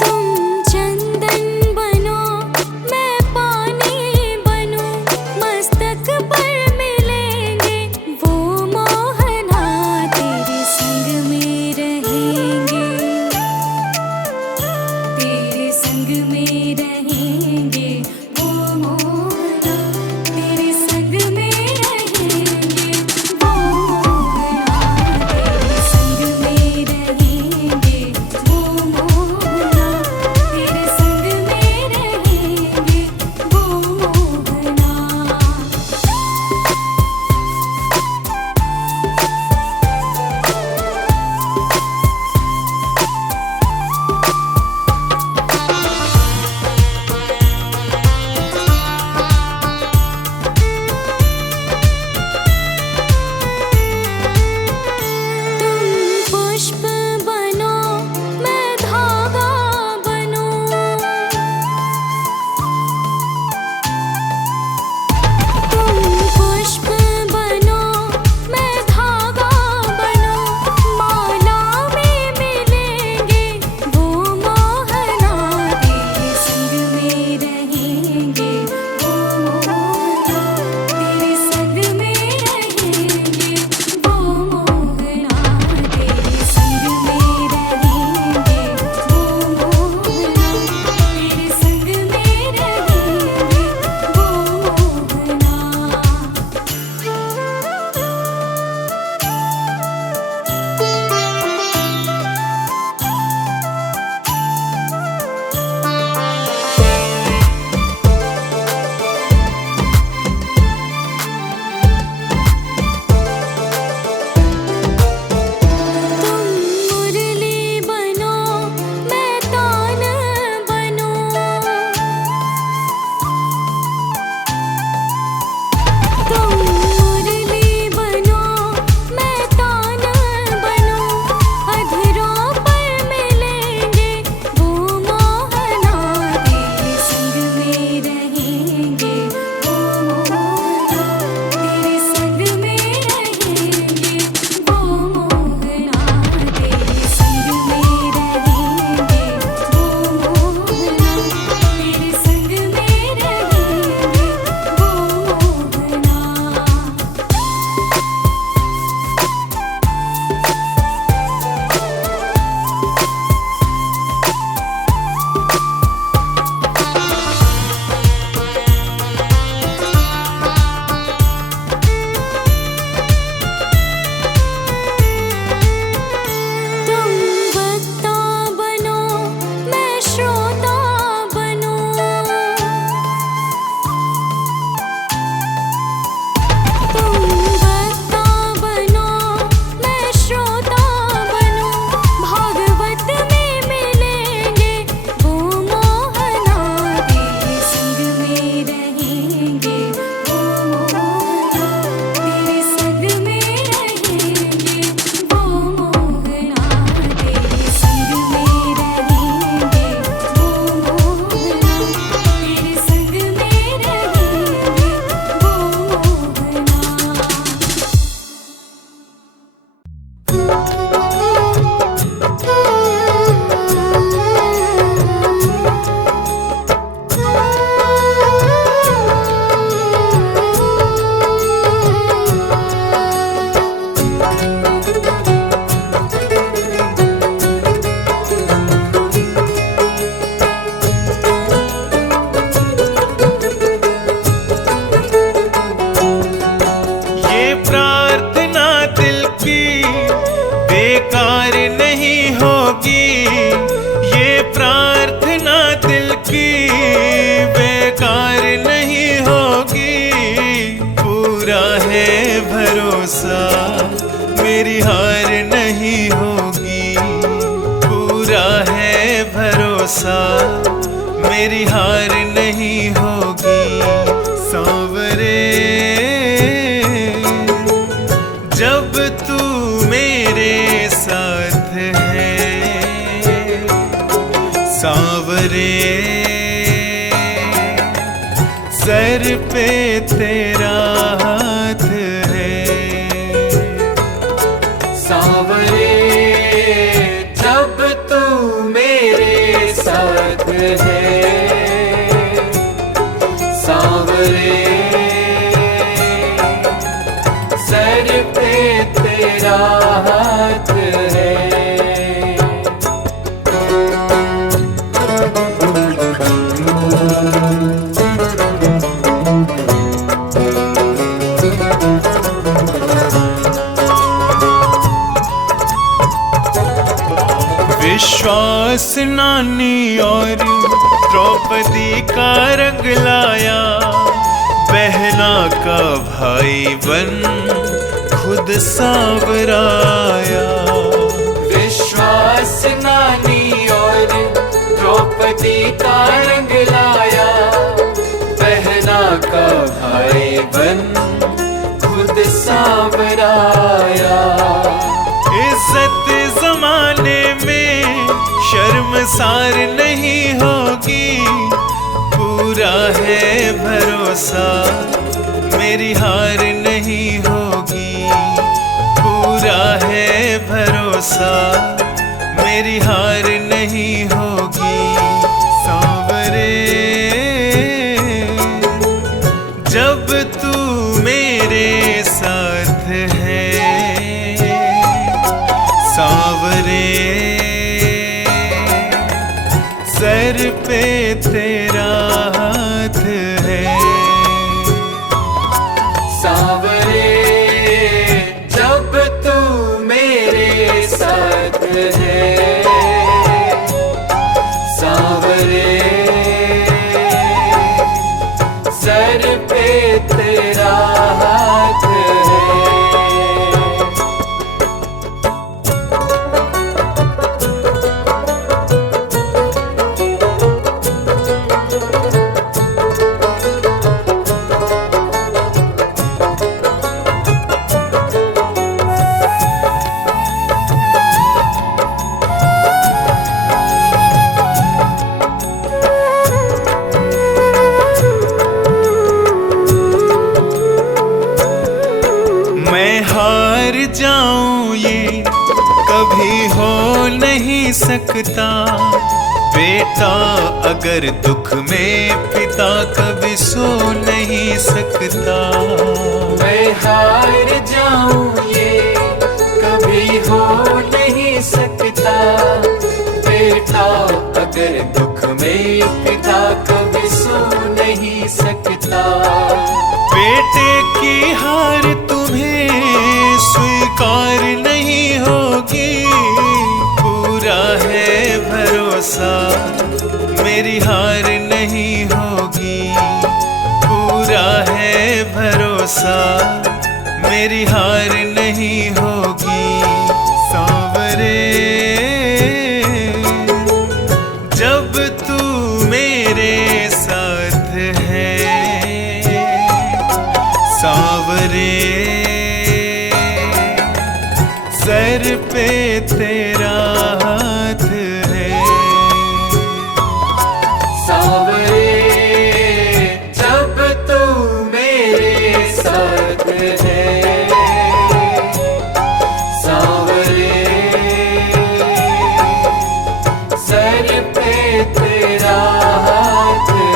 तुम भरोसा, मेरी हार नहीं होगी सांवरे। जब तू मेरे साथ है सांवरे, सर पे तेरा हाथ है सांवरे। जब तू मेरे साथ है सांवरे, सर पे तेरा हाथ है। विश्वास नानी और द्रौपदी का रंग लाया, बहना का भाई बन खुद सांवराया। विश्वास नानी और द्रौपदी का रंग लाया, बहना का भाई बन खुद सांवराया। इज्जत जमाने में शर्मसार नहीं होगी, पूरा है भरोसा, मेरी हार नहीं होगी। पूरा है भरोसा, मेरी हार नहीं होगी सांवरे। जब तू मेरे साथ है सांवरे, सर पे तेरा हाथ है सांवरे। जब तू मेरे साथ है सांवरे, सर पे तेरा हाथ है। मैं हार जाऊं ये कभी हो नहीं सकता, बेटा अगर दुख में पिता कभी सो नहीं सकता। मैं हार जाऊं ये कभी हो नहीं सकता, बेटा अगर दुख में पिता कभी सो नहीं सकता। बेटे की हार तुम्हें स्वीकार नहीं होगी, पूरा है भरोसा, मेरी हार नहीं होगी। पूरा है भरोसा, मेरी हार नहीं होगी सांवरे। जब तू मेरे साथ है सांवरे, सर पे तेरा हाथ है सांवरे। जब तू मेरे साथ है सांवरे, सर पे तेरा हाथ है।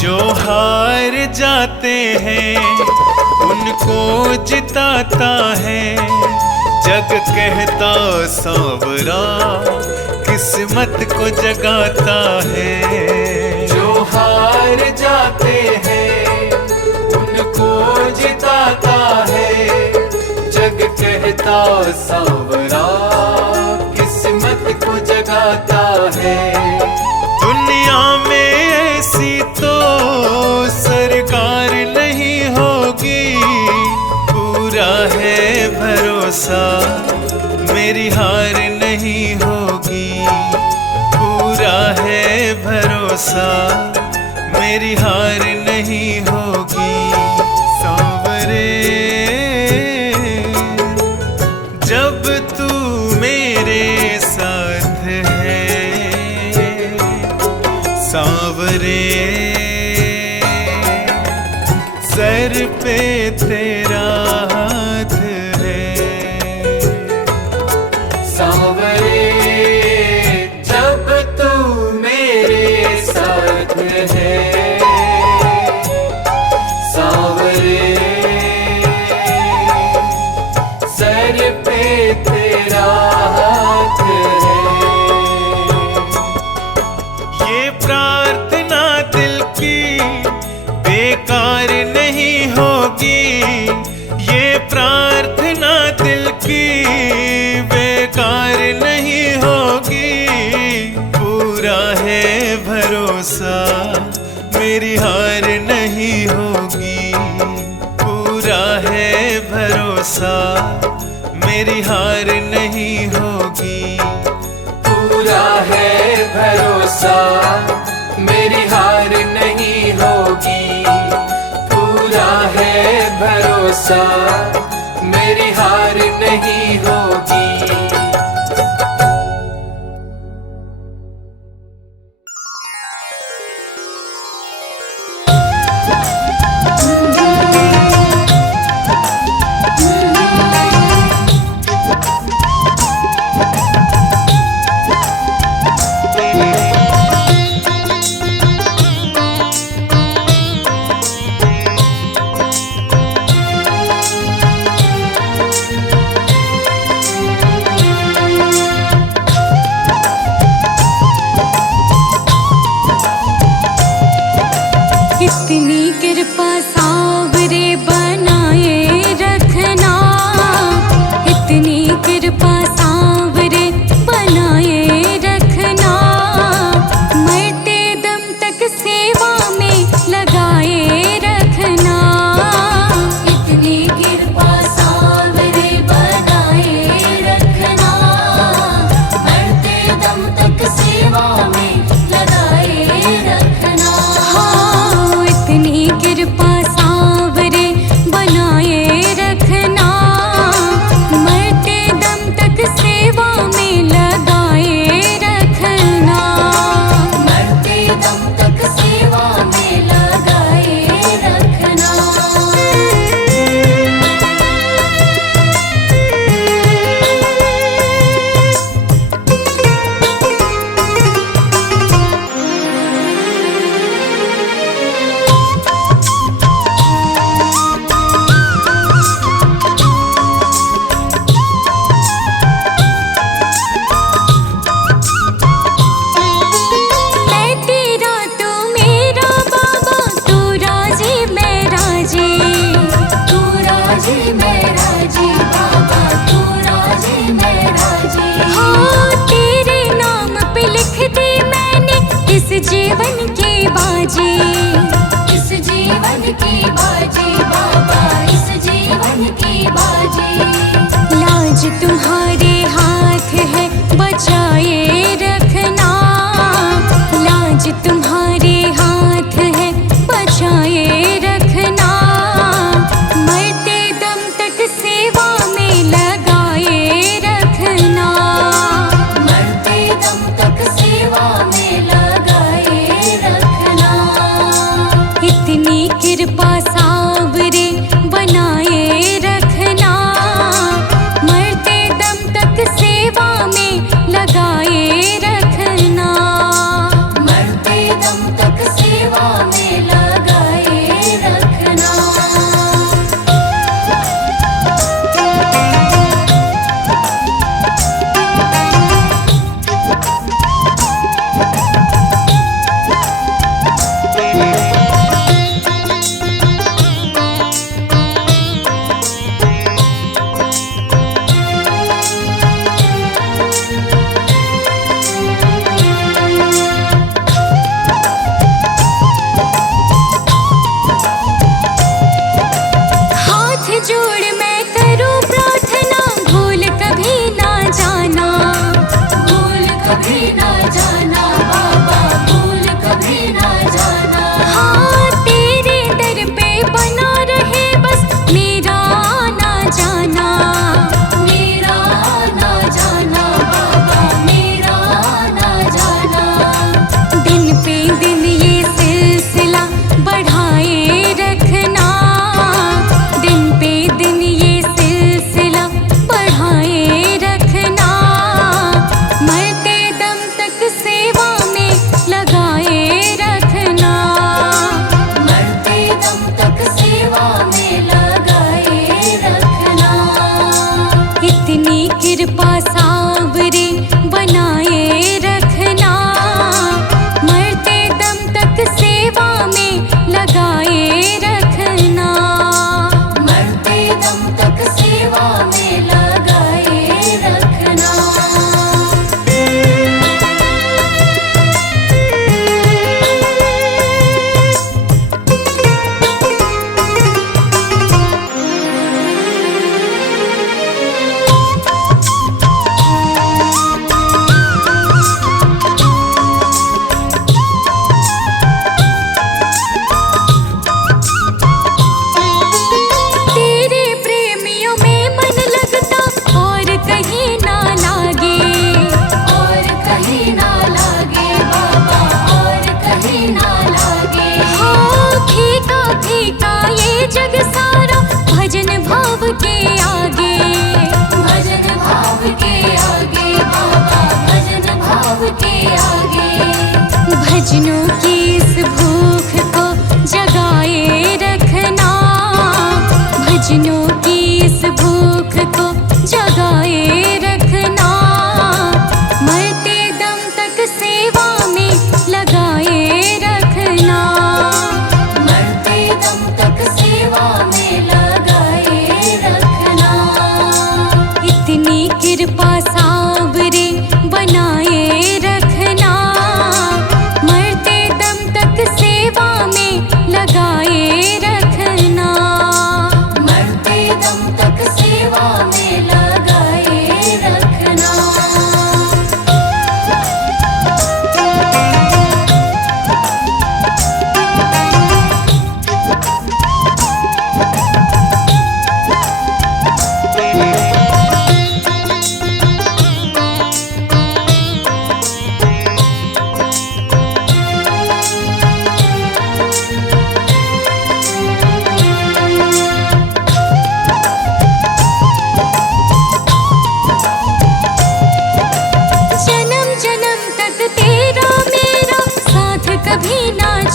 जो हार जाते हैं उनको जिताता है, जग कहता सांवरा किस्मत को जगाता है। जो हार जाते हैं उनको जिताता है, जग कहता सांवरा किस्मत को जगाता जिताता है। दुनिया में ऐसी तो सरकार नहीं होगी, पूरा है भरोसा मेरी हार नहीं होगी, पूरा है भरोसा मेरी हार नहीं होगी। सांवरे जब तू मेरे साथ है, सांवरे सर पे तेरा हाथ है। सांवरे जब तू मेरे साथ है, सांवरे सर पे तेरा हाथ है। ये प्रार्थना दिल की बेकार नहीं होगी, ये प्रार्थना दिल की बेकार नहीं होगी, पूरा है भरोसा मेरी हार नहीं होगी, पूरा है भरोसा मेरी हार नहीं होगी, पूरा है भरोसा मेरी हार नहीं होगी, पूरा है भरोसा मेरी हार नहीं होगी।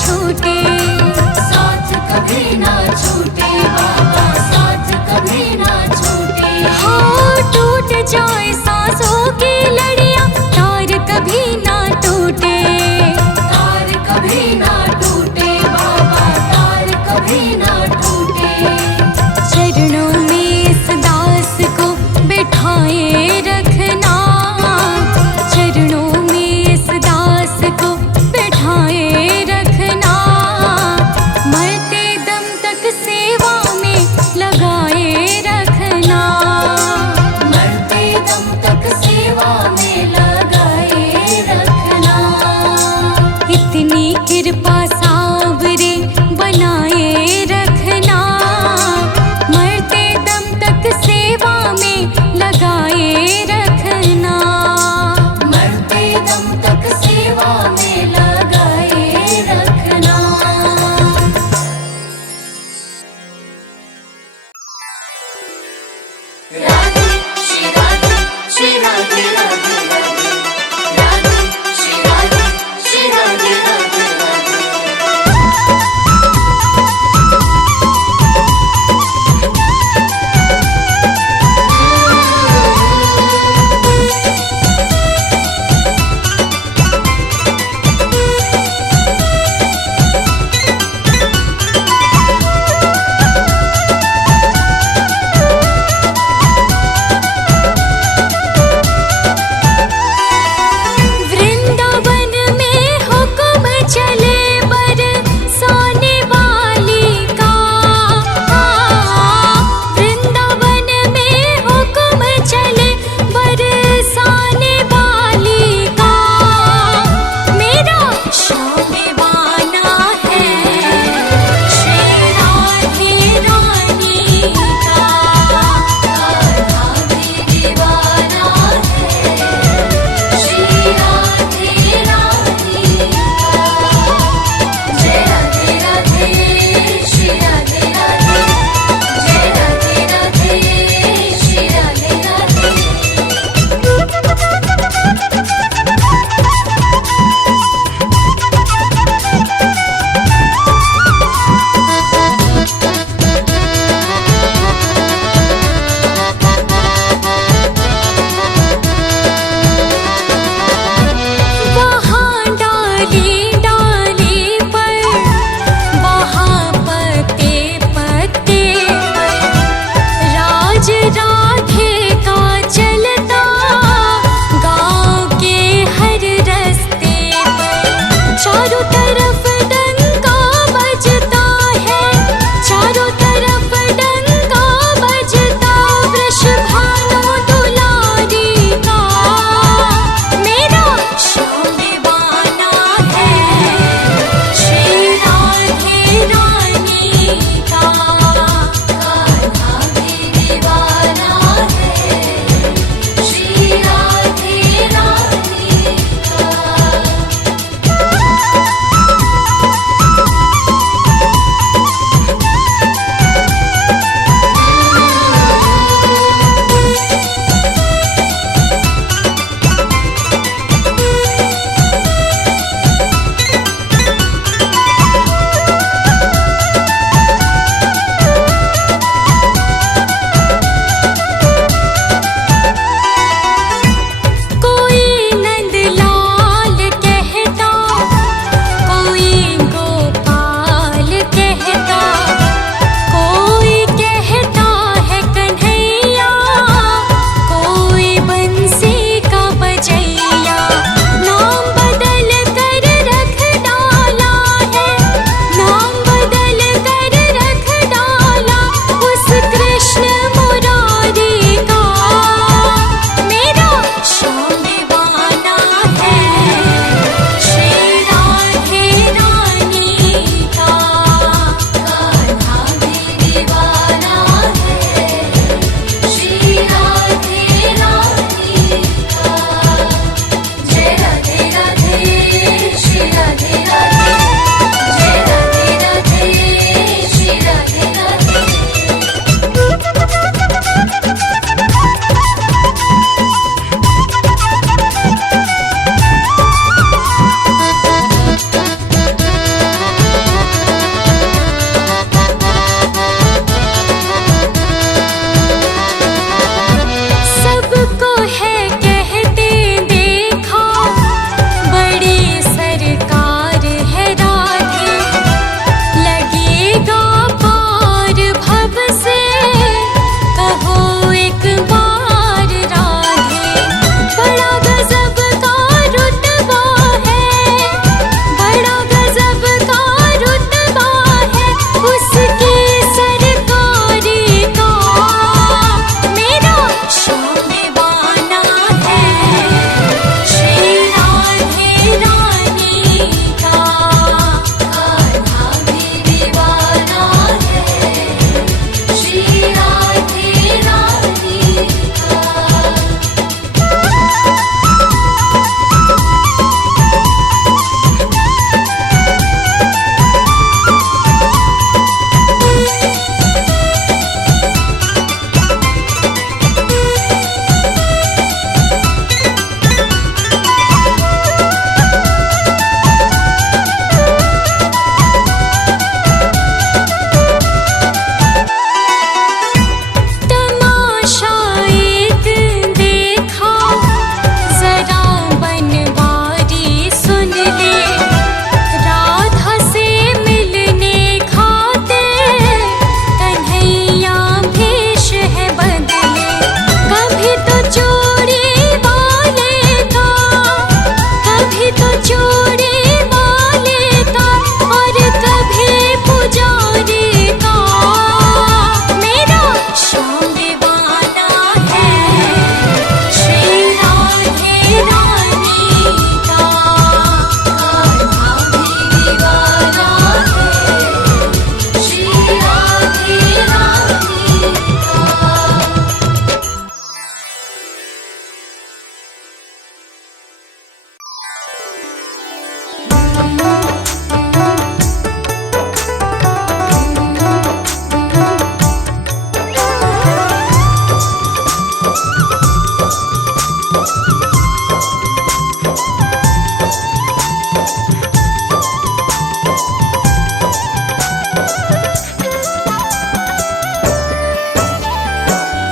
छूटे, साथ कभी ना छूटे बाबा, साथ कभी ना छूटे। हो टूट जाए सांसों की लड़ियां, तार कभी ना टूटे, तार कभी ना टूटे बाबा, तार कभी ना टूटे। चरणों में इस दास को बिठाए रखना, चरणों में इस दास को बिठाए रखना, मरते दम तक सेवा में लगाए रखना, मरते दम तक सेवा में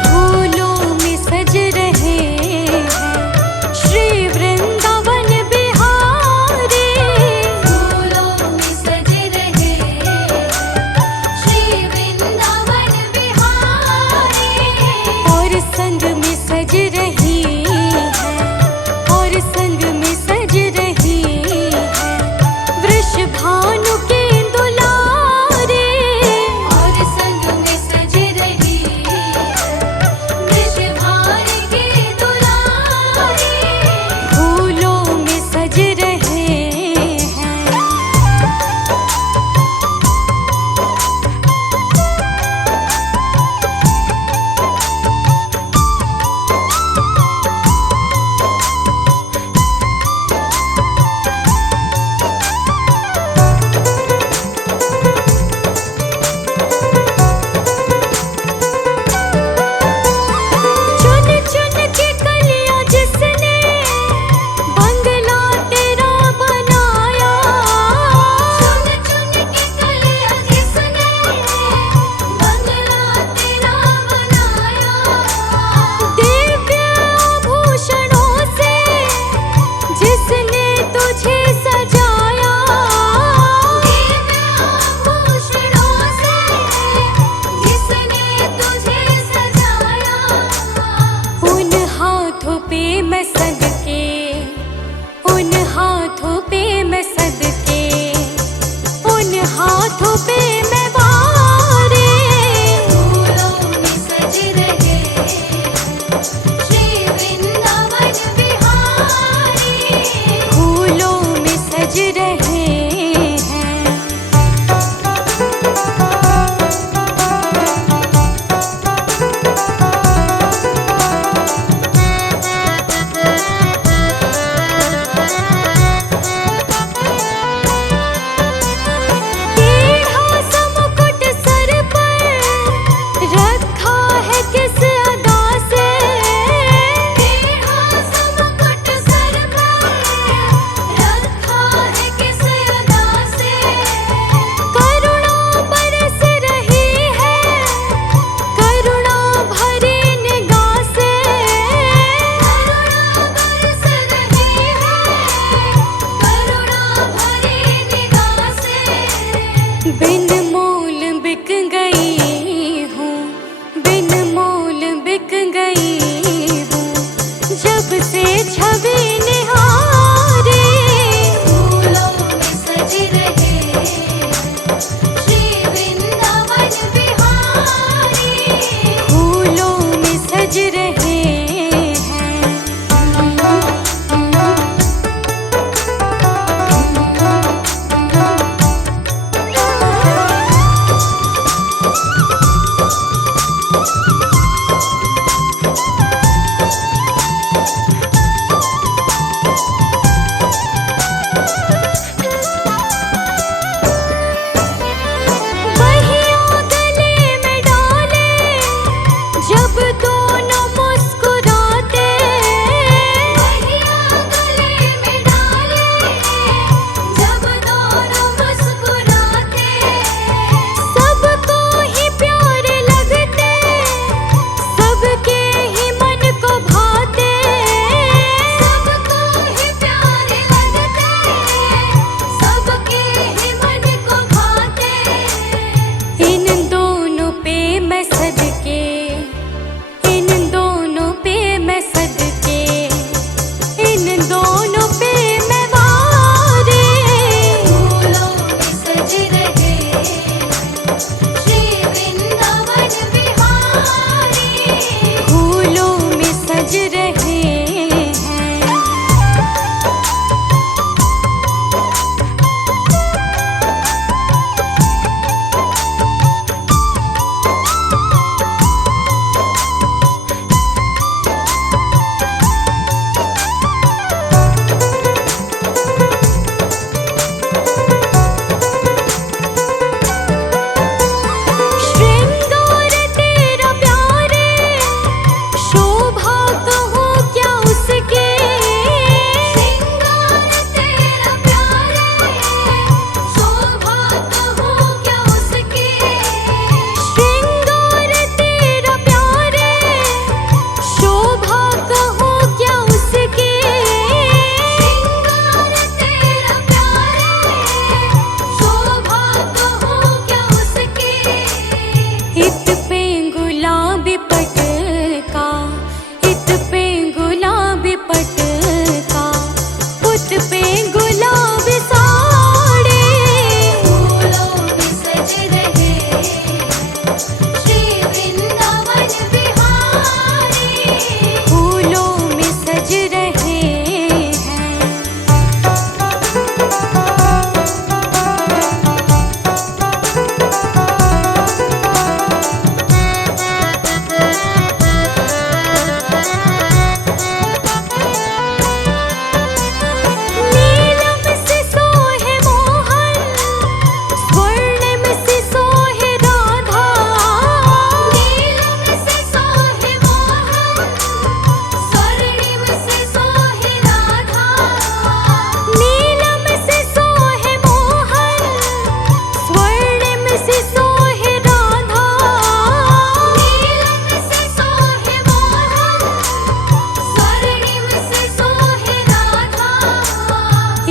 फूलों में सज रहे हैं श्री वृंदावन बिहारी।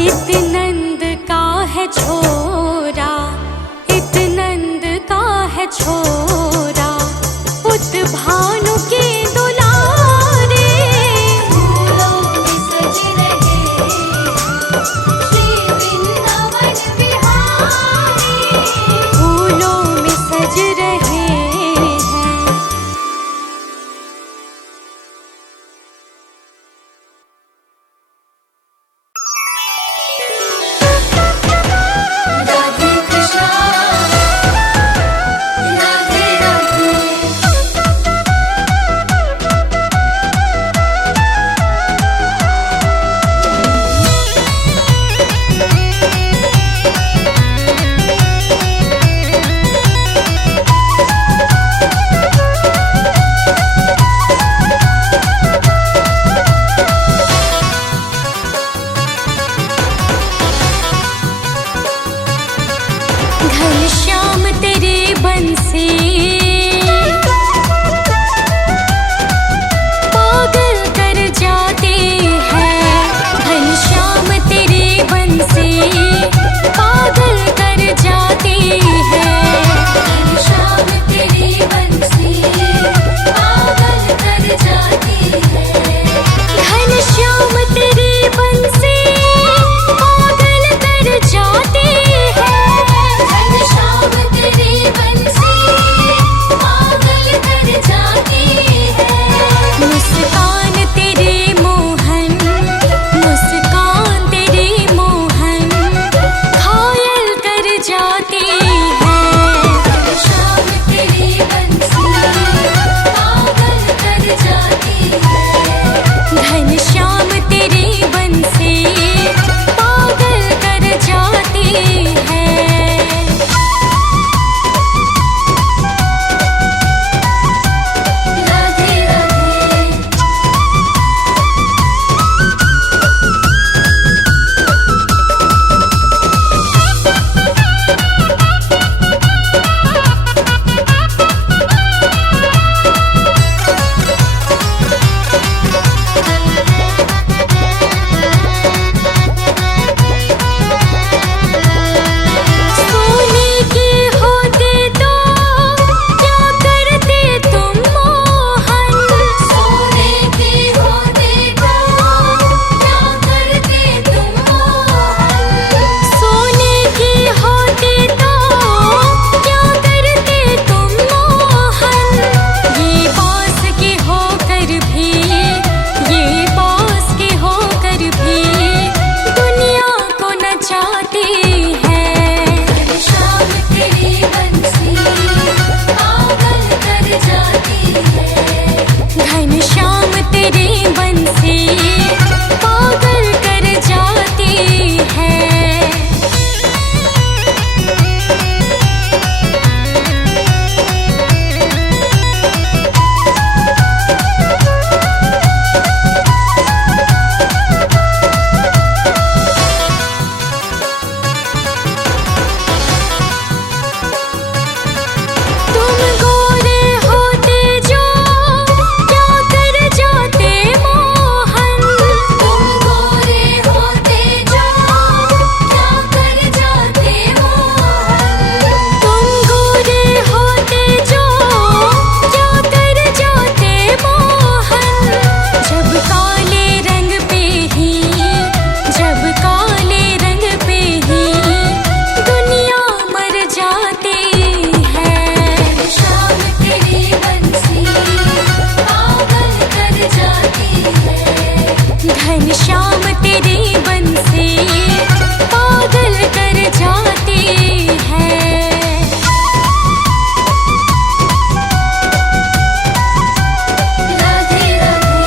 इत नंद का है छोरा, इत नंद का है छोरा, उत भानु के दुलारे। फूलों में सज रहे श्री वृंदावन बिहारी। फूलों में सज रहे हैं। राधे कृष्णा राधे राधे। घनश्याम तेरे बंसी पागल कर जाते हैं। घनश्याम तेरे बंसी पागल कर जाते हैं। घनश्याम तेरी बंसी पागल कर जाती है। घनश्याम तेरी बंसी पागल कर जाते हैं। घनश्याम तेरी बंसी पागल कर जाती है। मुस्कान तेरे मोहन, मुस्कान तेरे मोहन घायल कर जाती है। घनश्याम तेरी बंसी पागल कर जाती है। घनश्याम तेरी बंसी पागल कर जाती है। राधे राधे। सोने के होते तो क्या करते तुम मोहन। सोने के होते तो क्या करते तुम मोहन। सोने के होते तो क्या करते तुम मोहन। ये पास के होकर भी, ये पास के होकर भी दुनिया को नचाती है। घनश्याम तेरी बंसी पागल कर जाती है। घनश्याम तेरी बंसी पागल कर जाती है। तुम गोरे होते जो क्या कर जाते मोहन। तुम गोरे होते जो क्या कर जाते मोहन। तुम गोरे होते जो क्या कर जाते मोहन। जब काले रंग पे ही, जब काले रंग पे ही दुनिया मर जाती है। घनश्याम तेरी बंसी पागल कर जाती है। घनश्याम तेरी बंसी पागल कर जाती है। राधे राधे।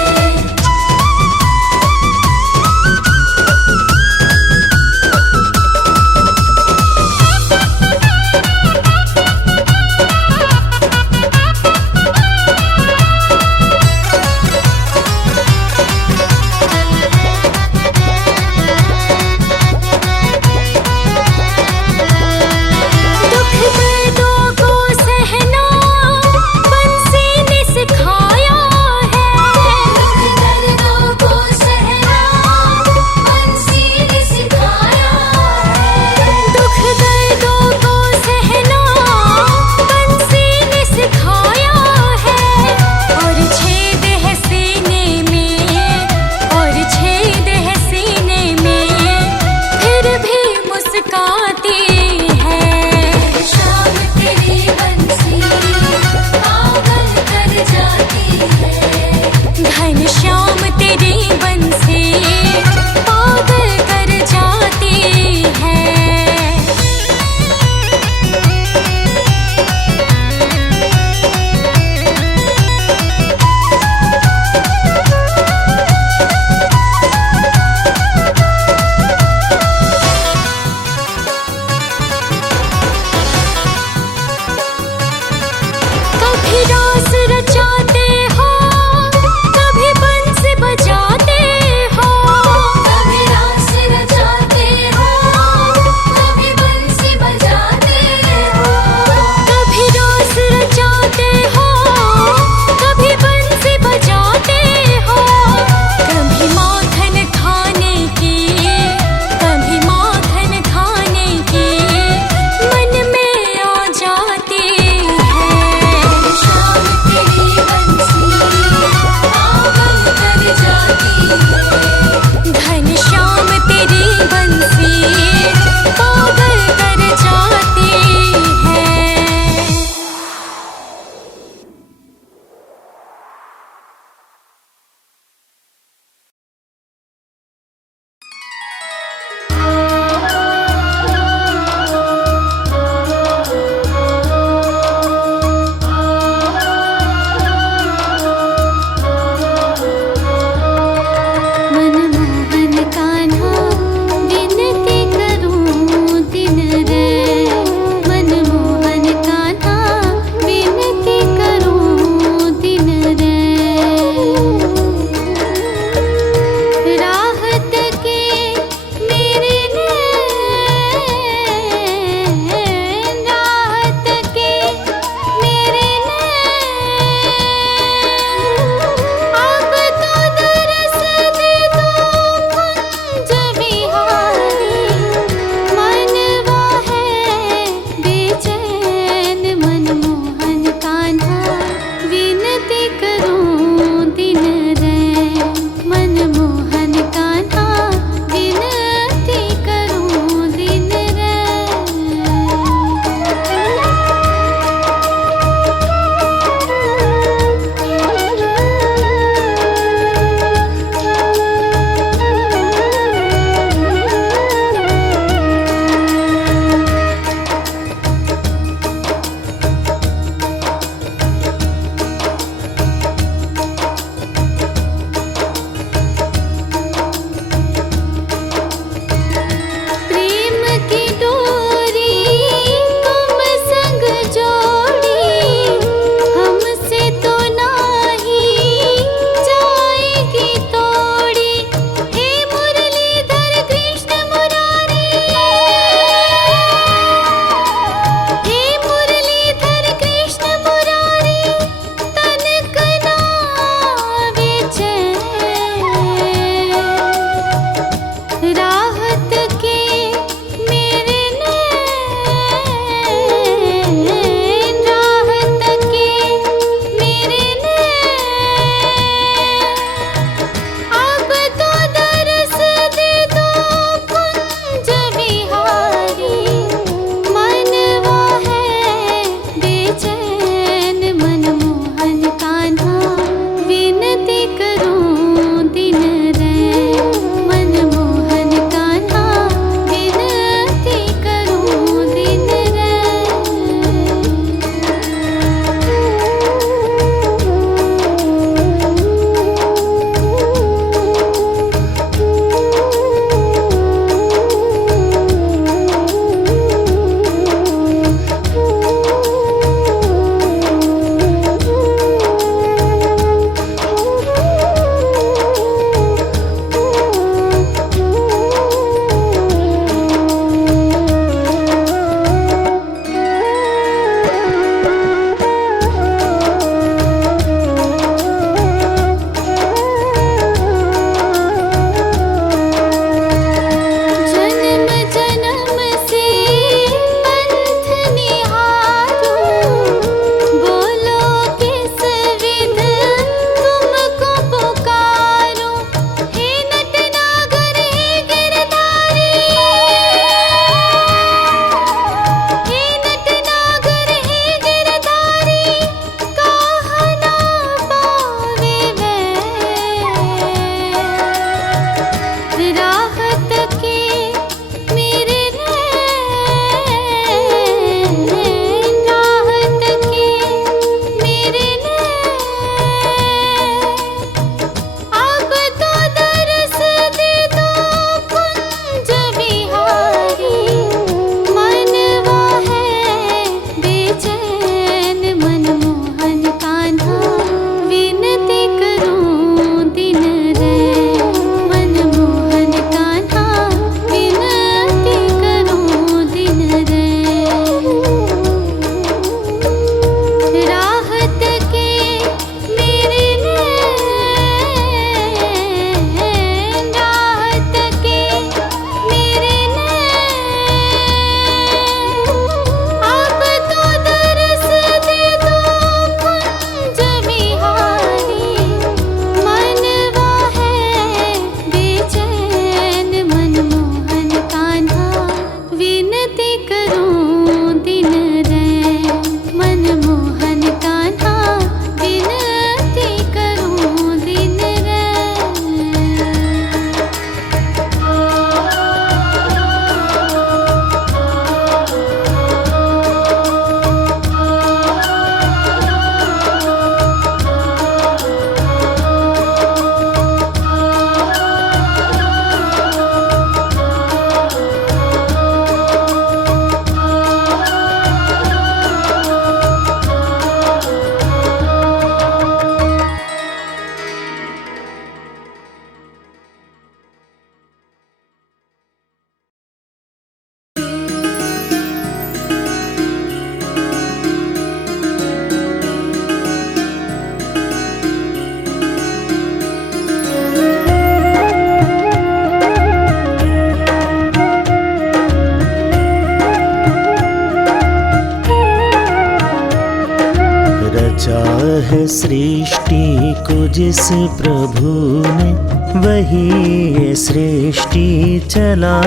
सृष्टि को जिस प्रभु ने, वही ये सृष्टि चला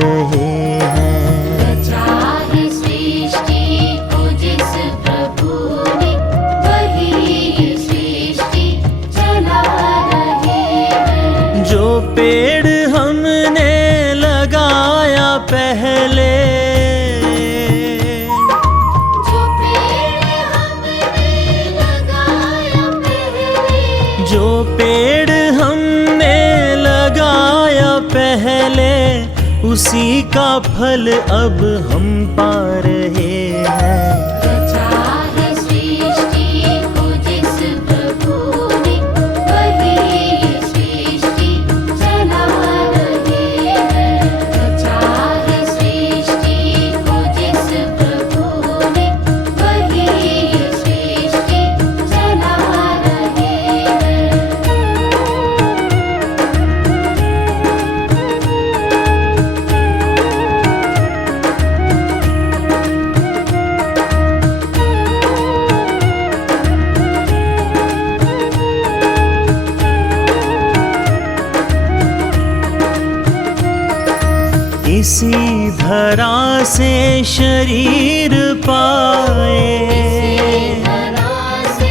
रहे हैं। रचा है सृष्टि को जिस प्रभु ने, वही ये सृष्टि चला रहे हैं। जो पेड़ हमने लगाया पहले, जो पेड़ हमने लगाया पहले, जो पेड़ हमने लगाया पहले, उसी का फल अब हम पा रहे हैं। रचा है सृष्टि को जिस प्रभु ने, वही ये सृष्टि चला रहे हैं। रचा है सृष्टि को जिस प्रभु ने, वही ये सृष्टि चला रहे हैं। इसी धरा से शरीर पाए, धरा से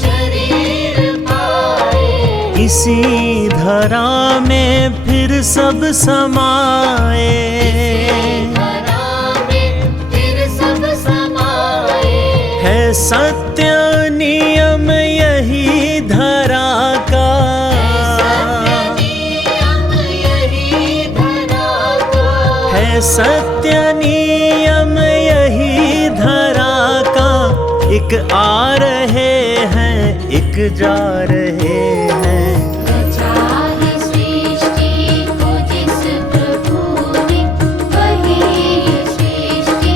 शरीर पाए, इसी धरा में फिर सब समाए। धरा में फिर सब समाए। है सत्य नियम यही धरा का, नियम यही धरा का, है सत्य नियम यही धरा का। एक आ रहे हैं, एक जा रहे हैं। रचा है सृष्टि को जिस प्रभु ने, वही ये सृष्टि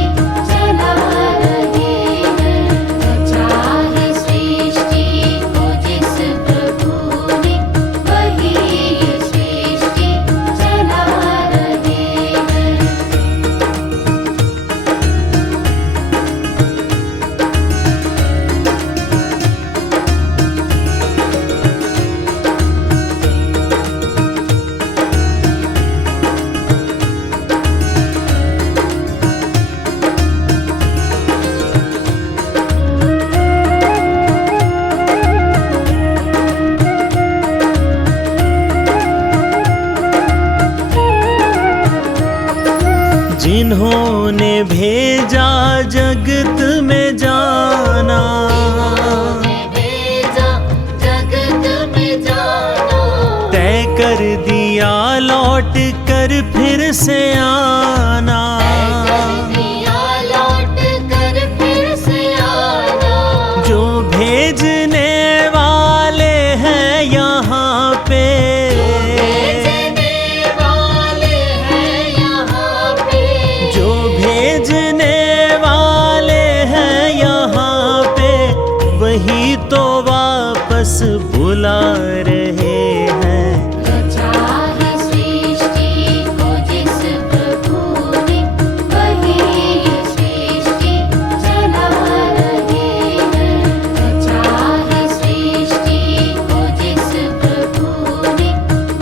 चला रहे हैं। रचा है सृष्टि को जिस प्रभु ने, वही ये सृष्टि चला रहे हैं। जिन्होंने भेजा जगत में जाना, भेजा जगत में जाना, तय कर दिया लौट कर फिर से आना। दिया लौट कर फिर से आना। जो भेजने वाले हैं यहाँ पे, भेजने वाले हैं यहाँ पे, जो भेजने वाले हैं यहाँ पे, वही तो वापस बुला रहे हैं। रचा है सृष्टि को जिस प्रभु ने, वही ये सृष्टि चला रहे हैं। रचा है सृष्टि को जिस प्रभु ने,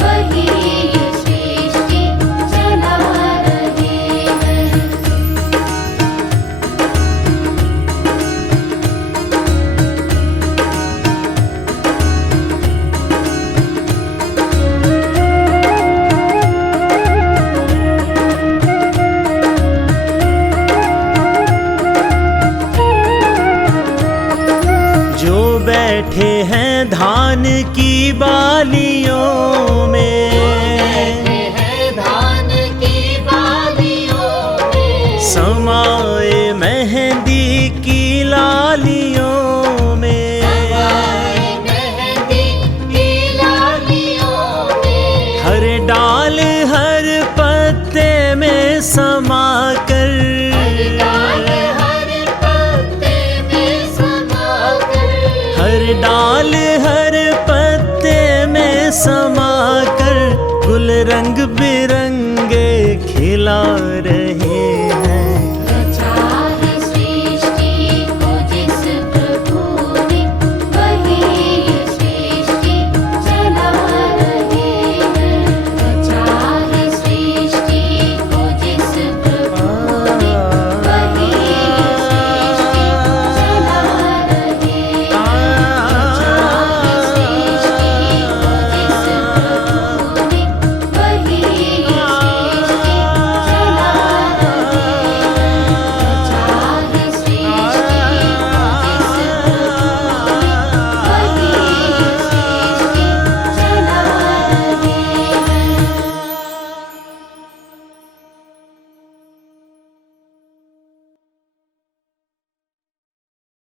वही ये सृष्टि चला रहे हैं। जो बैठे हैं धान की बालियों में, है धान की बालियों में, समाए मेहंदी की लालियों में। मेहंदी की लालियों में, हर डाल हर पत्ते में समा कर, डाल हर पत्ते में समा कर, हर डाल हर पत्ते में समा कर, गुल रंग बिरंगे खिला रहे